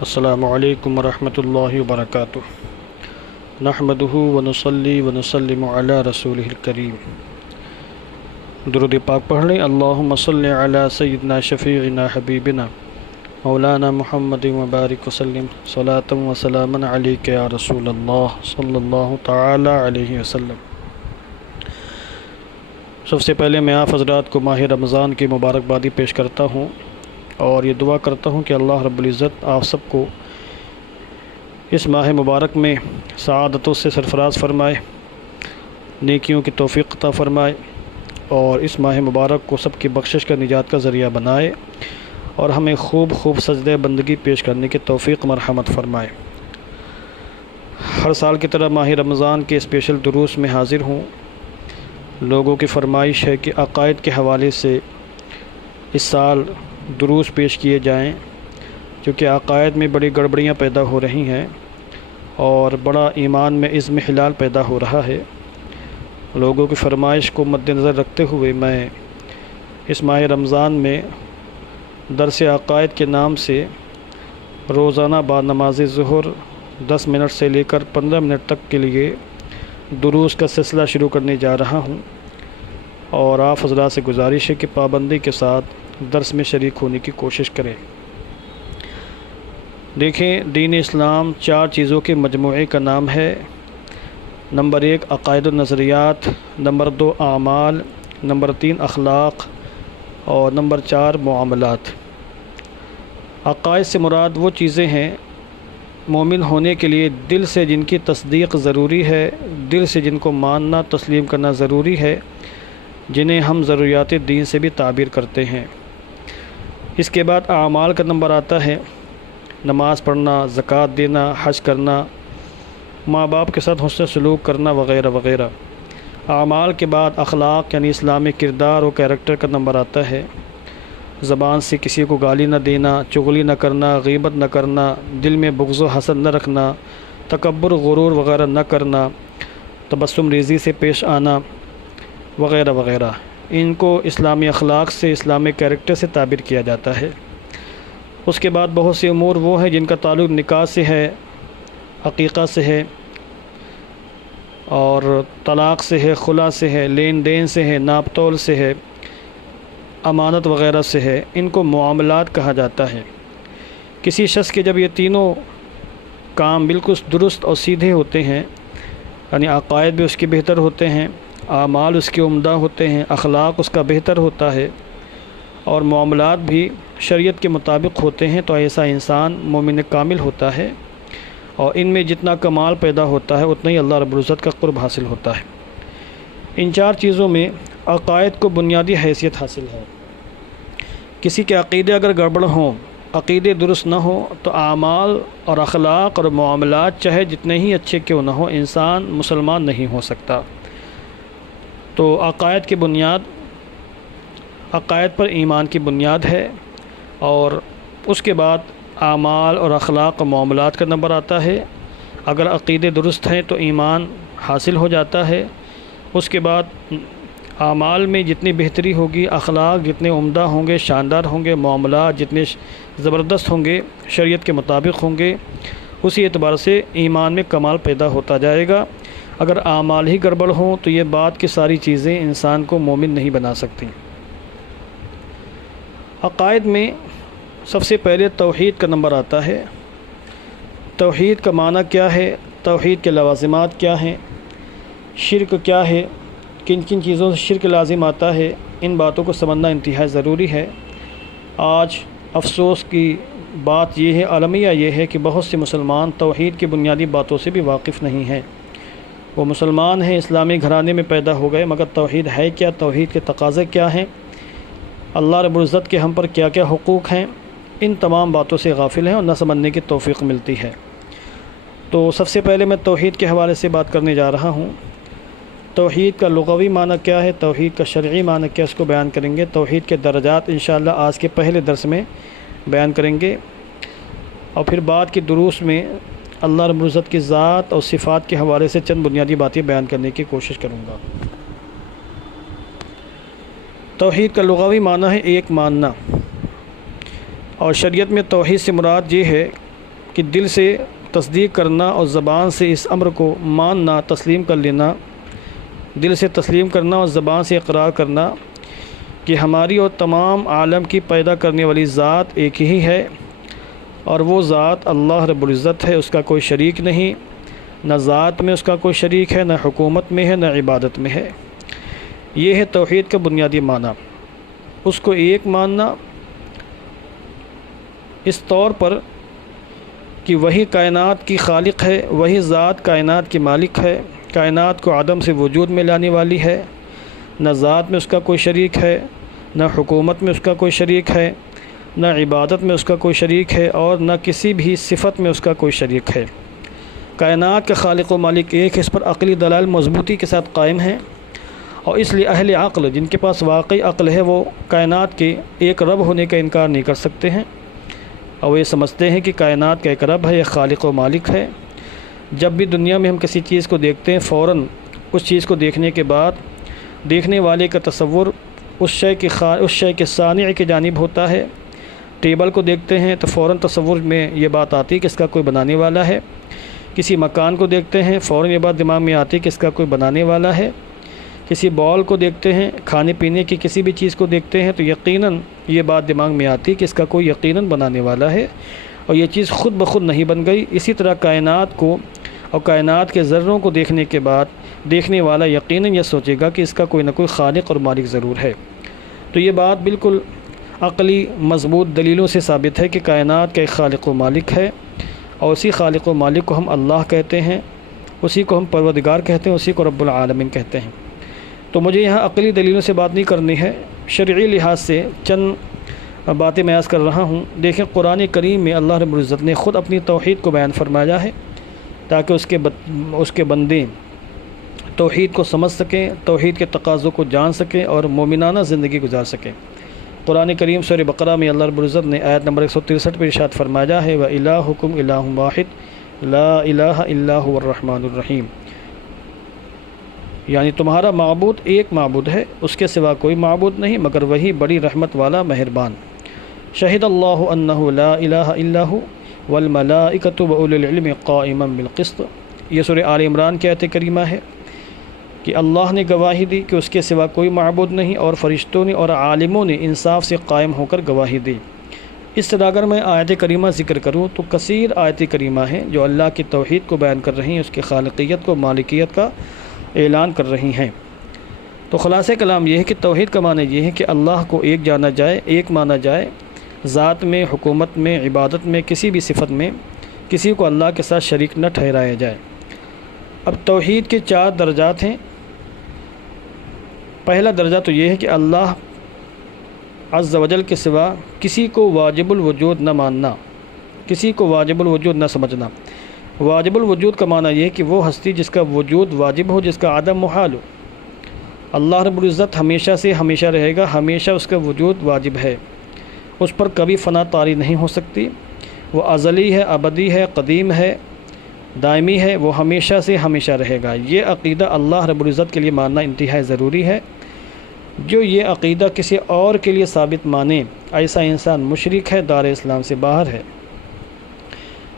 السلام علیکم ورحمۃ اللہ وبرکاتہ۔ نحمدہ ونصلی ونسلم علی رسولہ الکریم۔ درود پاک پڑھ لیں۔ اللہم صلی علی سیدنا شفیعنا حبیبنا مولانا محمد وبارک وسلم صلاۃ و سلاما علیک یا رسول اللہ صلی اللہ تعالی علیہ وسلم۔ سب سے پہلے میں آپ حضرات کو ماہ رمضان کی مبارکبادی پیش کرتا ہوں اور یہ دعا کرتا ہوں کہ اللہ رب العزت آپ سب کو اس ماہ مبارک میں سعادتوں سے سرفراز فرمائے، نیکیوں کی توفیق عطا فرمائے اور اس ماہ مبارک کو سب کی بخشش کا نجات کا ذریعہ بنائے اور ہمیں خوب سجدہ بندگی پیش کرنے کی توفیق مرحمت فرمائے۔ ہر سال کی طرح ماہ رمضان کے اسپیشل دروس میں حاضر ہوں۔ لوگوں کی فرمائش ہے کہ عقائد کے حوالے سے اس سال دروس پیش کیے جائیں، کیونکہ عقائد میں بڑی گڑبڑیاں پیدا ہو رہی ہیں اور بڑا ایمان میں عزم حلال پیدا ہو رہا ہے۔ لوگوں کی فرمائش کو مد نظر رکھتے ہوئے میں اس ماہ رمضان میں درس عقائد کے نام سے روزانہ بعد نماز ظہر 10 منٹ سے لے کر 15 منٹ تک کے لیے دروس کا سلسلہ شروع کرنے جا رہا ہوں اور آپ حضرات سے گزارش ہے کہ پابندی کے ساتھ درس میں شریک ہونے کی کوشش کریں۔ دیکھیں، دین اسلام 4 چیزوں کے مجموعے کا نام ہے۔ نمبر 1 عقائد و نظریات، نمبر 2 اعمال، نمبر 3 اخلاق اور نمبر 4 معاملات۔ عقائد سے مراد وہ چیزیں ہیں مومن ہونے کے لیے دل سے جن کی تصدیق ضروری ہے، دل سے جن کو ماننا تسلیم کرنا ضروری ہے، جنہیں ہم ضروریات دین سے بھی تعبیر کرتے ہیں۔ اس کے بعد اعمال کا نمبر آتا ہے، نماز پڑھنا، زکوٰۃ دینا، حج کرنا، ماں باپ کے ساتھ حسن سلوک کرنا وغیرہ وغیرہ۔ اعمال کے بعد اخلاق یعنی اسلامی کردار و کیریکٹر کا نمبر آتا ہے، زبان سے کسی کو گالی نہ دینا، چغلی نہ کرنا، غیبت نہ کرنا، دل میں بغض و حسد نہ رکھنا، تکبر غرور وغیرہ نہ کرنا، تبسم ریزی سے پیش آنا وغیرہ وغیرہ۔ ان کو اسلامی اخلاق سے، اسلامی کیریکٹر سے تعبیر کیا جاتا ہے۔ اس کے بعد بہت سے امور وہ ہیں جن کا تعلق نکاح سے ہے، عقیقہ سے ہے اور طلاق سے ہے، خلا سے ہے، لین دین سے ہے، ناپ تول سے ہے، امانت وغیرہ سے ہے۔ ان کو معاملات کہا جاتا ہے۔ کسی شخص کے جب یہ تینوں کام بالکل درست اور سیدھے ہوتے ہیں، یعنی عقائد بھی اس کے بہتر ہوتے ہیں، اعمال اس کے عمدہ ہوتے ہیں، اخلاق اس کا بہتر ہوتا ہے اور معاملات بھی شریعت کے مطابق ہوتے ہیں، تو ایسا انسان مومن کامل ہوتا ہے اور ان میں جتنا کمال پیدا ہوتا ہے اتنا ہی اللہ رب العزت کا قرب حاصل ہوتا ہے۔ ان 4 چیزوں میں عقائد کو بنیادی حیثیت حاصل ہے۔ کسی کے عقیدے اگر گڑبڑ ہوں، عقیدے درست نہ ہوں، تو اعمال اور اخلاق اور معاملات چاہے جتنے ہی اچھے کیوں نہ ہوں، انسان مسلمان نہیں ہو سکتا۔ تو عقائد کی بنیاد، عقائد پر ایمان کی بنیاد ہے اور اس کے بعد اعمال اور اخلاق و معاملات کا نمبر آتا ہے۔ اگر عقیدے درست ہیں تو ایمان حاصل ہو جاتا ہے۔ اس کے بعد اعمال میں جتنی بہتری ہوگی، اخلاق جتنے عمدہ ہوں گے، شاندار ہوں گے، معاملات جتنے زبردست ہوں گے، شریعت کے مطابق ہوں گے، اسی اعتبار سے ایمان میں کمال پیدا ہوتا جائے گا۔ اگر اعمال ہی گڑبڑ ہوں تو یہ بات کی ساری چیزیں انسان کو مومن نہیں بنا سکتی۔ عقائد میں سب سے پہلے توحید کا نمبر آتا ہے۔ توحید کا معنی کیا ہے؟ توحید کے لوازمات کیا ہیں؟ شرک کیا ہے؟ کن کن چیزوں سے شرک لازم آتا ہے؟ ان باتوں کو سمجھنا انتہائی ضروری ہے۔ آج افسوس کی بات یہ ہے، المیہ یہ ہے کہ بہت سے مسلمان توحید کی بنیادی باتوں سے بھی واقف نہیں ہیں۔ وہ مسلمان ہیں، اسلامی گھرانے میں پیدا ہو گئے، مگر توحید ہے کیا؟ توحید کے تقاضے کیا ہیں؟ اللہ رب العزت کے ہم پر کیا کیا حقوق ہیں؟ ان تمام باتوں سے غافل ہیں اور نہ سمجھنے کی توفیق ملتی ہے۔ تو سب سے پہلے میں توحید کے حوالے سے بات کرنے جا رہا ہوں۔ توحید کا لغوی معنی کیا ہے؟ توحید کا شرعی معنی کیا ہے؟ اس کو بیان کریں گے۔ توحید کے درجات انشاءاللہ آج کے پہلے درس میں بیان کریں گے اور پھر بعد کے دروس میں اللہ رب العزت کی ذات اور صفات کے حوالے سے چند بنیادی باتیں بیان کرنے کی کوشش کروں گا۔ توحید کا لغوی معنی ہے ایک ماننا، اور شریعت میں توحید سے مراد یہ ہے کہ دل سے تصدیق کرنا اور زبان سے اس امر کو ماننا، تسلیم کر لینا، دل سے تسلیم کرنا اور زبان سے اقرار کرنا کہ ہماری اور تمام عالم کی پیدا کرنے والی ذات ایک ہی ہے، اور وہ ذات اللہ رب العزت ہے، اس کا کوئی شریک نہیں، نہ ذات میں اس کا کوئی شریک ہے، نہ حکومت میں ہے، نہ عبادت میں ہے۔ یہ ہے توحید کا بنیادی معنی۔ اس کو ایک ماننا اس طور پر کہ وہی کائنات کی خالق ہے، وہی ذات کائنات کی مالک ہے، کائنات کو عدم سے وجود میں لانے والی ہے، نہ ذات میں اس کا کوئی شریک ہے، نہ حکومت میں اس کا کوئی شریک ہے، نہ عبادت میں اس کا کوئی شریک ہے، اور نہ کسی بھی صفت میں اس کا کوئی شریک ہے۔ کائنات کا خالق و مالک ایک ہے، اس پر عقلی دلائل مضبوطی کے ساتھ قائم ہیں، اور اس لیے اہل عقل جن کے پاس واقعی عقل ہے وہ کائنات کے ایک رب ہونے کا انکار نہیں کر سکتے ہیں، اور وہ یہ سمجھتے ہیں کہ کائنات کا ایک رب ہے، ایک خالق و مالک ہے۔ جب بھی دنیا میں ہم کسی چیز کو دیکھتے ہیں، فوراً اس چیز کو دیکھنے کے بعد دیکھنے والے کا تصور اس شے کے صانع کی جانب ہوتا ہے۔ ٹیبل کو دیکھتے ہیں تو فوراً تصور میں یہ بات آتی ہے کہ اس کا کوئی بنانے والا ہے۔ کسی مکان کو دیکھتے ہیں، فوراً یہ بات دماغ میں آتی ہے کہ اس کا کوئی بنانے والا ہے۔ کسی بال کو دیکھتے ہیں، کھانے پینے کی کسی بھی چیز کو دیکھتے ہیں تو یقیناً یہ بات دماغ میں آتی ہے کہ اس کا کوئی یقیناً بنانے والا ہے، اور یہ چیز خود بخود نہیں بن گئی۔ اسی طرح کائنات کو اور کائنات کے ذروں کو دیکھنے کے بعد دیکھنے والا یقیناً یہ سوچے گا کہ اس کا کوئی نہ کوئی خالق اور مالک ضرور ہے۔ تو یہ بات بالکل عقلی مضبوط دلیلوں سے ثابت ہے کہ کائنات کا ایک خالق و مالک ہے، اور اسی خالق و مالک کو ہم اللہ کہتے ہیں، اسی کو ہم پروردگار کہتے ہیں، اسی کو رب العالمین کہتے ہیں۔ تو مجھے یہاں عقلی دلیلوں سے بات نہیں کرنی ہے، شرعی لحاظ سے چند باتیں میں عرض کر رہا ہوں۔ دیکھیں قرآن کریم میں اللہ رب العزت نے خود اپنی توحید کو بیان فرمایا ہے تاکہ اس کے بندے توحید کو سمجھ سکیں، توحید کے تقاضوں کو جان سکیں اور مومنانہ زندگی گزار سکیں۔ قرآن کریم سورہ بقرہ میں اللہ رب العزت نے آیت نمبر 163 پر ارشاد فرمایا ہے وَإِلَٰهُكُمْ إِلَٰهٌ وَاحِدٌ لَا إِلَٰهَ إِلَّا هُوَ الرَّحْمَٰنُ الرَّحِيمُ، یعنی تمہارا معبود ایک معبود ہے، اس کے سوا کوئی معبود نہیں مگر وہی بڑی رحمت والا مہربان۔ شہد اللہ انہ لا الہ الا ہو والملائکۃ وأولو العلم قائما بالقسط، یہ سورہ آل عمران کی آیت کریمہ ہے کہ اللہ نے گواہی دی کہ اس کے سوا کوئی معبود نہیں، اور فرشتوں نے اور عالموں نے انصاف سے قائم ہو کر گواہی دی۔ اس طرح اگر میں آیت کریمہ ذکر کروں تو کثیر آیت کریمہ ہیں جو اللہ کی توحید کو بیان کر رہی ہیں، اس کی خالقیت کو، مالکیت کا اعلان کر رہی ہیں۔ تو خلاصہ کلام یہ ہے کہ توحید کا معنی یہ ہے کہ اللہ کو ایک جانا جائے، ایک مانا جائے، ذات میں، حکومت میں، عبادت میں، کسی بھی صفت میں کسی کو اللہ کے ساتھ شریک نہ ٹھہرایا جائے۔ اب توحید کے 4 درجات ہیں۔ پہلا درجہ تو یہ ہے کہ اللہ عز و جل کے سوا کسی کو واجب الوجود نہ ماننا، کسی کو واجب الوجود نہ سمجھنا۔ واجب الوجود کا معنی یہ ہے کہ وہ ہستی جس کا وجود واجب ہو، جس کا عدم محال ہو۔ اللہ رب العزت ہمیشہ سے ہمیشہ رہے گا، ہمیشہ اس کا وجود واجب ہے، اس پر کبھی فنا طاری نہیں ہو سکتی، وہ ازلی ہے، ابدی ہے، قدیم ہے، دائمی ہے، وہ ہمیشہ سے ہمیشہ رہے گا۔ یہ عقیدہ اللہ رب العزت کے لیے ماننا انتہائی ضروری ہے۔ جو یہ عقیدہ کسی اور کے لیے ثابت مانے ایسا انسان مشرک ہے، دار اسلام سے باہر ہے۔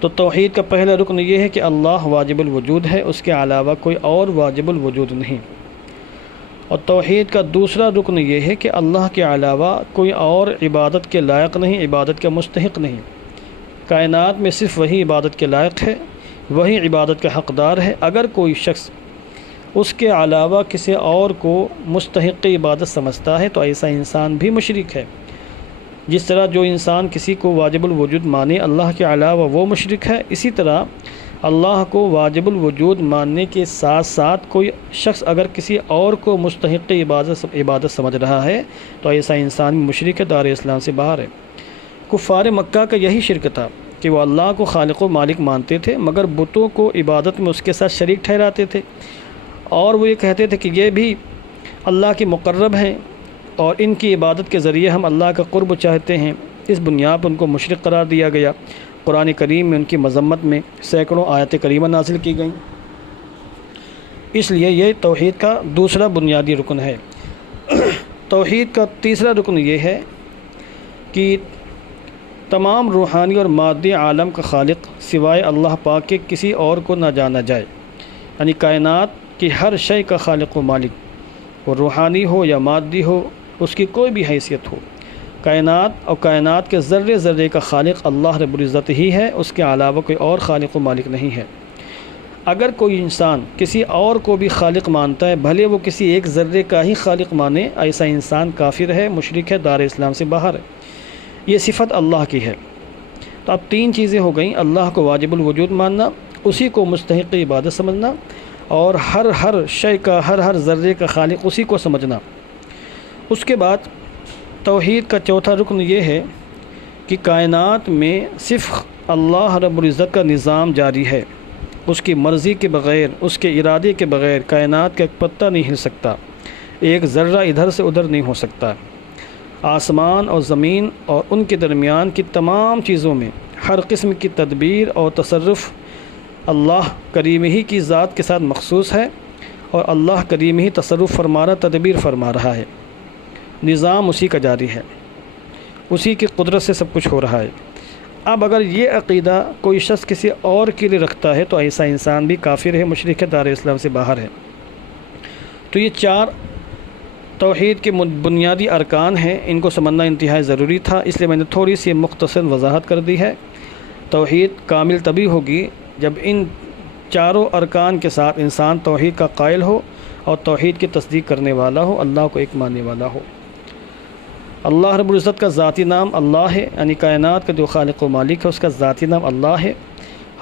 تو توحید کا پہلا رکن یہ ہے کہ اللہ واجب الوجود ہے، اس کے علاوہ کوئی اور واجب الوجود نہیں۔ اور توحید کا دوسرا رکن یہ ہے کہ اللہ کے علاوہ کوئی اور عبادت کے لائق نہیں، عبادت کا مستحق نہیں۔ کائنات میں صرف وہی عبادت کے لائق ہے، وہی عبادت کا حقدار ہے۔ اگر کوئی شخص اس کے علاوہ کسی اور کو مستحق عبادت سمجھتا ہے تو ایسا انسان بھی مشرک ہے۔ جس طرح جو انسان کسی کو واجب الوجود مانے اللہ کے علاوہ وہ مشرک ہے، اسی طرح اللہ کو واجب الوجود ماننے کے ساتھ ساتھ کوئی شخص اگر کسی اور کو مستحق عبادت سمجھ رہا ہے تو ایسا انسان مشرک ہے، دار اسلام سے باہر ہے۔ کفار مکہ کا یہی شرک تھا کہ وہ اللہ کو خالق و مالک مانتے تھے مگر بتوں کو عبادت میں اس کے ساتھ شریک ٹھہراتے تھے، اور وہ یہ کہتے تھے کہ یہ بھی اللہ کے مقرب ہیں اور ان کی عبادت کے ذریعے ہم اللہ کا قرب چاہتے ہیں۔ اس بنیاد پر ان کو مشرک قرار دیا گیا۔ قرآن کریم میں ان کی مذمت میں سینکڑوں آیت کریمہ نازل کی گئیں۔ اس لیے یہ توحید کا دوسرا بنیادی رکن ہے۔ توحید کا تیسرا رکن یہ ہے کہ تمام روحانی اور مادی عالم کا خالق سوائے اللہ پاک کے کسی اور کو نہ جانا جائے، یعنی کائنات کی ہر شے کا خالق و مالک، وہ روحانی ہو یا مادی ہو، اس کی کوئی بھی حیثیت ہو، کائنات اور کائنات کے ذرے ذرے کا خالق اللہ رب العزت ہی ہے، اس کے علاوہ کوئی اور خالق و مالک نہیں ہے۔ اگر کوئی انسان کسی اور کو بھی خالق مانتا ہے، بھلے وہ کسی ایک ذرے کا ہی خالق مانے، ایسا انسان کافر ہے، مشرک ہے، دار اسلام سے باہر ہے۔ یہ صفت اللہ کی ہے۔ تو اب تین چیزیں ہو گئیں: اللہ کو واجب الوجود ماننا، اسی کو مستحق عبادت سمجھنا، اور ہر شے کا ہر ذرے کا خالق اسی کو سمجھنا۔ اس کے بعد توحید کا چوتھا رکن یہ ہے کہ کائنات میں صرف اللہ رب العزت کا نظام جاری ہے، اس کی مرضی کے بغیر، اس کے ارادے کے بغیر کائنات کا ایک پتہ نہیں ہل سکتا، ایک ذرہ ادھر سے ادھر نہیں ہو سکتا۔ آسمان اور زمین اور ان کے درمیان کی تمام چیزوں میں ہر قسم کی تدبیر اور تصرف اللہ کریم ہی کی ذات کے ساتھ مخصوص ہے، اور اللہ کریم ہی تصرف فرما رہا، تدبیر فرما رہا ہے، نظام اسی کا جاری ہے، اسی کی قدرت سے سب کچھ ہو رہا ہے۔ اب اگر یہ عقیدہ کوئی شخص کسی اور کے لیے رکھتا ہے تو ایسا انسان بھی کافر ہے، مشرک ہے، دار اسلام سے باہر ہے۔ تو یہ چار توحید کے بنیادی ارکان ہیں، ان کو سمجھنا انتہائی ضروری تھا، اس لیے میں نے تھوڑی سی مختصر وضاحت کر دی ہے۔ توحید کامل تبھی ہوگی جب ان چاروں ارکان کے ساتھ انسان توحید کا قائل ہو اور توحید کی تصدیق کرنے والا ہو، اللہ کو ایک ماننے والا ہو۔ اللہ رب العزت کا ذاتی نام اللہ ہے، یعنی کائنات کا جو خالق و مالک ہے اس کا ذاتی نام اللہ ہے۔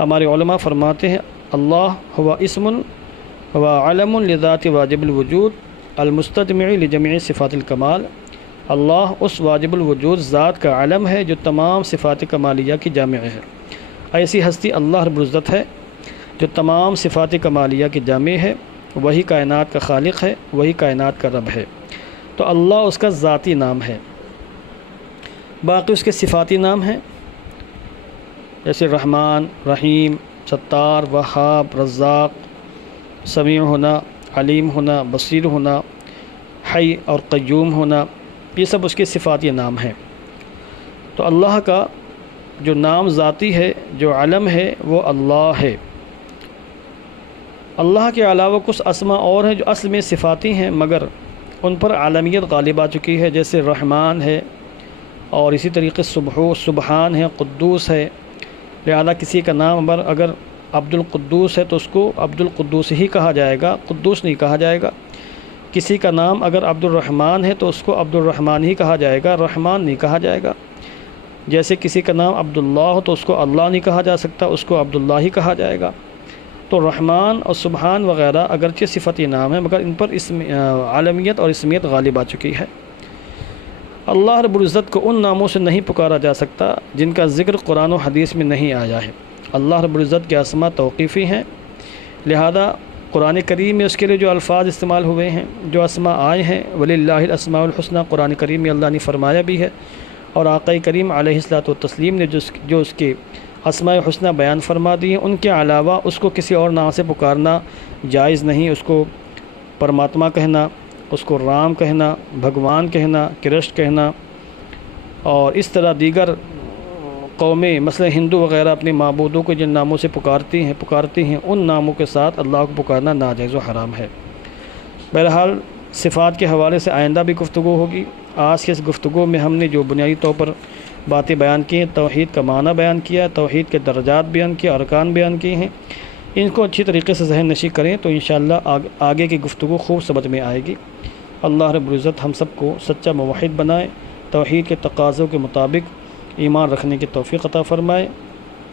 ہمارے علماء فرماتے ہیں اللہ ہوا اسم و علم لذات واجب الوجود المستجمع لجميع صفات الکمال۔ اللہ اس واجب الوجود ذات کا علم ہے جو تمام صفات کمالیہ کی جامع ہے۔ ایسی ہستی اللہ رب العزت ہے جو تمام صفات کمالیہ کی جامع ہے، وہی کائنات کا خالق ہے، وہی کائنات کا رب ہے۔ تو اللہ اس کا ذاتی نام ہے، باقی اس کے صفاتی نام ہیں، جیسے رحمان، رحیم، ستار، وہاب، رزاق، سمیع ہونا، علیم ہونا، بصیر ہونا، حی اور قیوم ہونا، یہ سب اس کے صفاتی نام ہیں۔ تو اللہ کا جو نام ذاتی ہے، جو علم ہے، وہ اللہ ہے۔ اللہ کے علاوہ کچھ اسماء اور ہیں جو اصل میں صفاتی ہیں مگر ان پر عالمیت غالب آ چکی ہے، جیسے رحمان ہے، اور اسی طریقے سبحان ہے، قدوس ہے۔ لہذا کسی کا نام اگر عبد القدوس ہے تو اس کو عبد القدوس ہی کہا جائے گا، قدوس نہیں کہا جائے گا۔ کسی کا نام اگر عبد الرحمن ہے تو اس کو عبد الرحمن ہی کہا جائے گا، رحمان نہیں کہا جائے گا۔ جیسے کسی کا نام عبداللہ ہو تو اس کو اللہ نہیں کہا جا سکتا، اس کو عبداللہ ہی کہا جائے گا۔ تو رحمان اور سبحان وغیرہ اگرچہ صفتی نام ہے مگر ان پر عالمیت اور اسمیت غالب آ چکی ہے۔ اللہ رب العزت کو ان ناموں سے نہیں پکارا جا سکتا جن کا ذکر قرآن و حدیث میں نہیں آیا ہے۔ اللہ رب العزت کے اسماء توقیفی ہیں، لہذا قرآن کریم میں اس کے لیے جو الفاظ استعمال ہوئے ہیں، جو اسماء آئے ہیں، وَلِلَّهِ الْأَسْمَاءُ الْحُسْنَى، قرآن کریم میں اللہ نے فرمایا بھی ہے، اور آقا کریم علیہ الصلوۃ والتسلیم نے جو اس کے اسماء حسنہ بیان فرما دی ہیں، ان کے علاوہ اس کو کسی اور نام سے پکارنا جائز نہیں۔ اس کو پرماتما کہنا، اس کو رام کہنا، بھگوان کہنا، کرشن کہنا، اور اس طرح دیگر قومیں مثلا ہندو وغیرہ اپنے معبودوں کو جن ناموں سے پکارتی ہیں ان ناموں کے ساتھ اللہ کو پکارنا ناجائز و حرام ہے۔ بہرحال صفات کے حوالے سے آئندہ بھی گفتگو ہوگی۔ آج کے اس گفتگو میں ہم نے جو بنیادی طور پر باتیں بیان کی ہیں، توحید کا معنی بیان کیا، توحید کے درجات بیان کیا، ارکان بیان کیے ہیں، ان کو اچھی طریقے سے ذہن نشی کریں تو انشاءاللہ آگے کی گفتگو خوب سمجھ میں آئے گی۔ اللہ رب العزت ہم سب کو سچا موحد بنائے، توحید کے تقاضوں کے مطابق ایمان رکھنے کی توفیق عطا فرمائے۔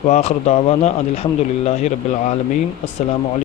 وآخر دعوانا ان الحمد للہ رب العالمین۔ السلام علیکم۔